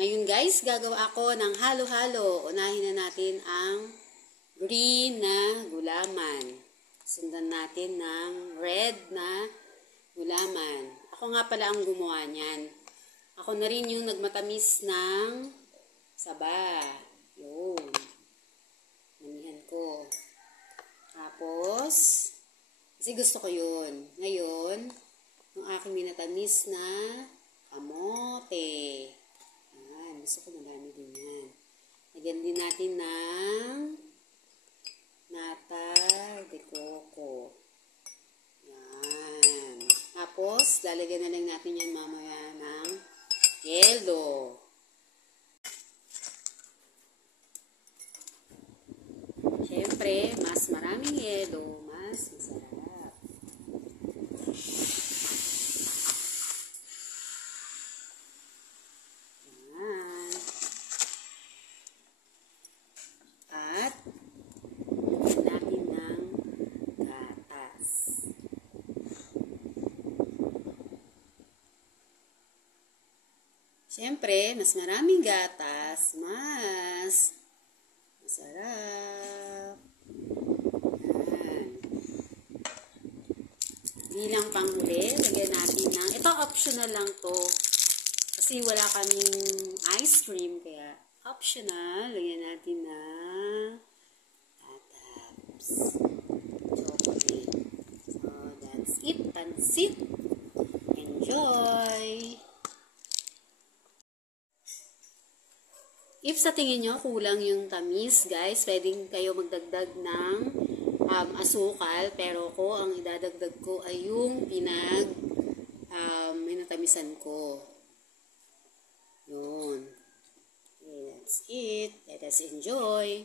Ngayon guys, gagawa ako ng halo-halo. Unahin na natin ang green na gulaman. Sundan natin ng red na gulaman. Ako nga pala ang gumawa niyan. Ako na rin yung nagmatamis ng saba. Yun. Namihan ko. Tapos, kasi gusto ko yun. Ngayon, yung aking minatamis na kamote. Ayan, gusto ko marami din yan. Lagyan din natin ng nata de coco. Yan. Tapos, lalagyan na lang natin yan mamaya ng yelo. Siyempre, mas maraming yelo, mas masarap. Yan. At, lagyan natin ng gatas. Siyempre, mas maraming gatas, mas masarap. Yan. Bilang panghuli, lagyan natin ng, ito optional lang to. Kasi wala kaming ice cream, kaya optional. Lagyan natin ng tatabs. Chocolate. So, that's it. Pansit. Enjoy! If sa tingin nyo kulang yung tamis, guys, pwedeng kayo magdagdag ng asukal. Pero ko, ang idadagdag ko ay yung minatamisan ko. Yun. Okay, that's it. Let us enjoy.